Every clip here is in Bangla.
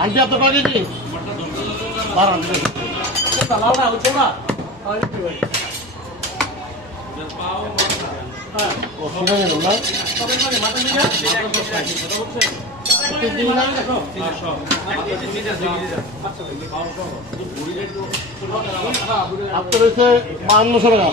आंटी आप तो कह दीजिए बारह लाला छोड़ा आप तो वैसे 5200 টাকা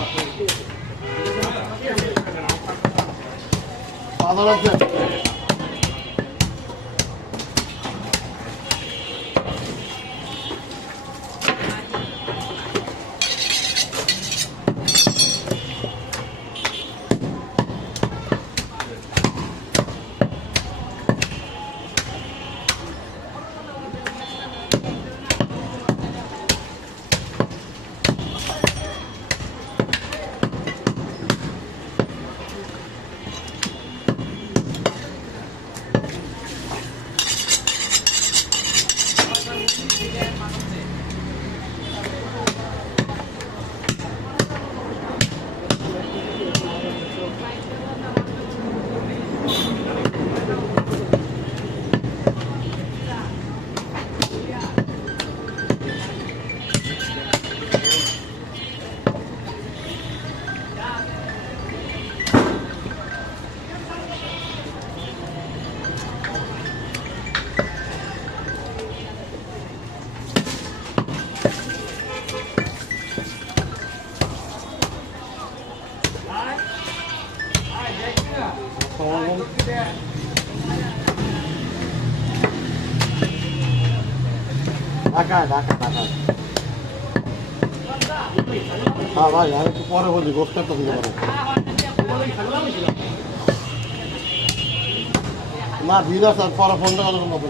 ঢাকা ঢাকা ঢাকা হ্যাঁ ভাই আমি একটু পরে বলি গোস্তের তো দিতে পারো না ভিড় আছে পরে ফোনটা কথা বলবো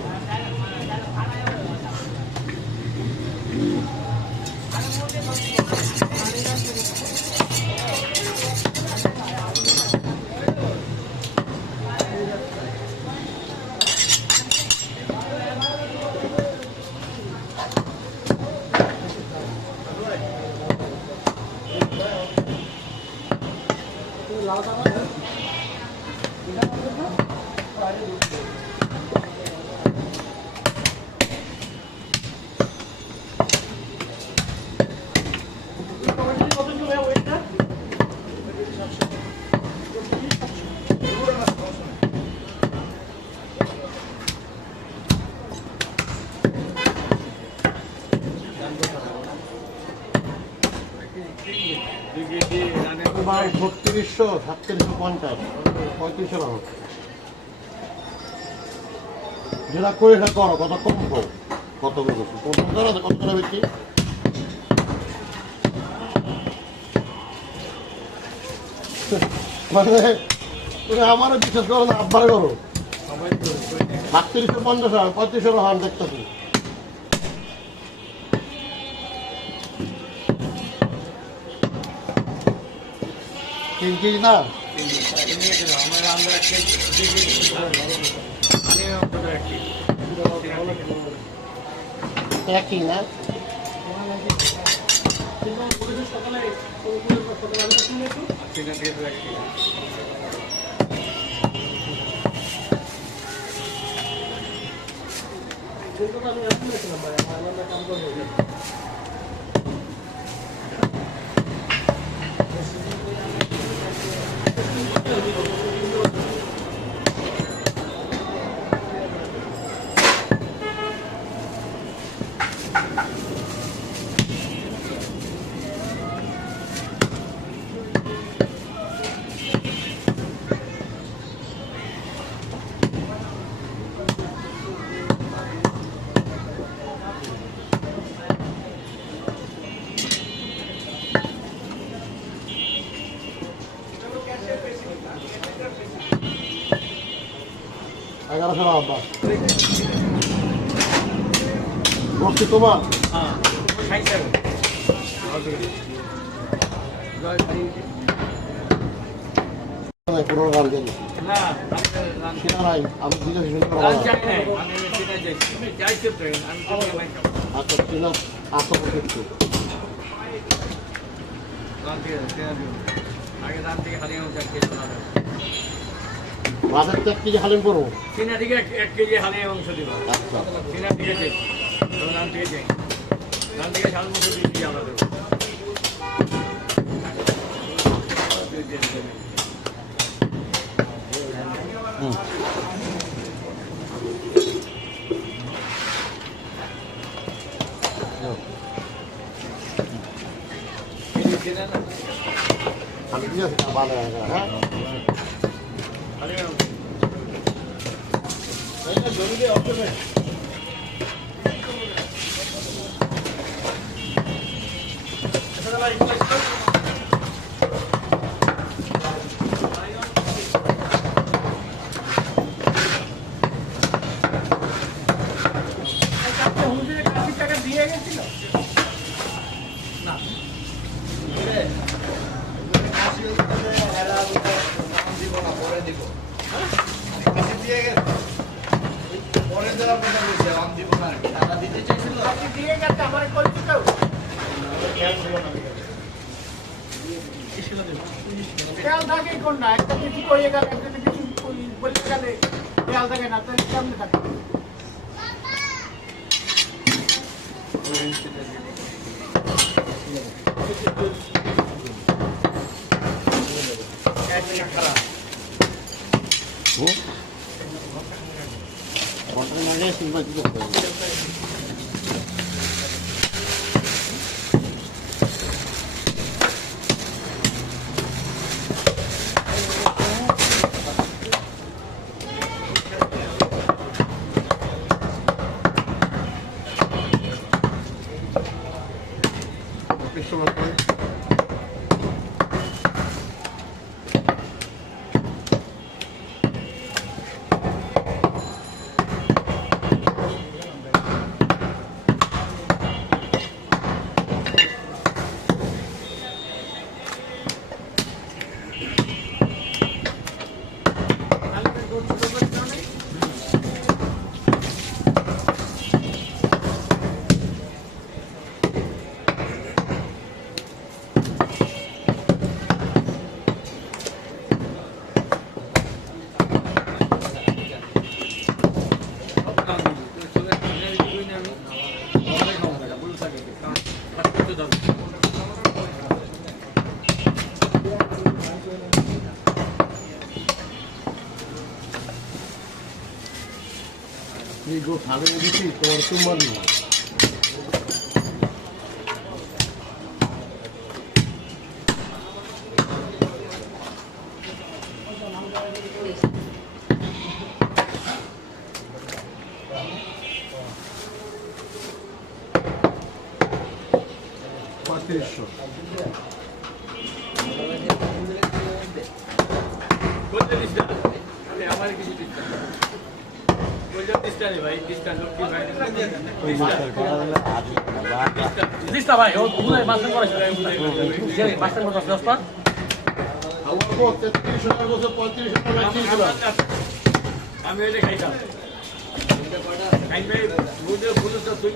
ভাই 3600 3750 3500 টাকা যেটা করে এটা করো কত কম করো কত করে প্রথম করো কত করে বেশি মানে তুমি আমারও বিশ্বাস করো না আব্বার করো 3750 টাকা 3500 টাকা দেখতেছি তিন কেজি না একই না এগারোশো টাকা বসছি তোমার পুরো গান গেলি আমি বাজার 1 কেজি হালিম করবো চীনা থেকে 1 কেজি হালিম অংশ দিব। আচ্ছা চীনা থেকে ভালো হ্যাঁ জরুরি অপশন খেয়াল থাকে কোনটা একটা কিছু কইয়ে গেল একটা কিছু বলতে গেলে খেয়াল থাকে না তাহলে কেমনে থাকে গো খাবে দিচ্ছি তোমার তোমার না পঁয়ত্রিশশো আমার কিছু লিস্টটা ভাই ও গুলাই মাস্টার করেছে মাস্টার করতে দশটা আমার গো 33 টাকা বসে 35 টাকা ছিল আমি এটা খাইতাম খাইবে বুঝে বুঝে তো তুই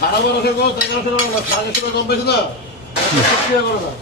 সারা 1200 সাড়ে 1100 কম পেয়েছে না করে না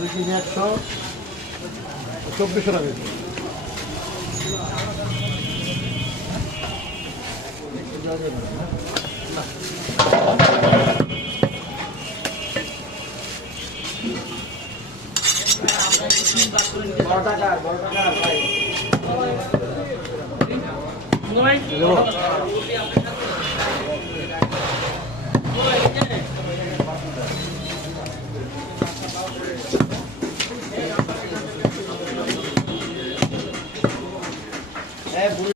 2 কেজি 100 2400 টাকা কেজি। ভাই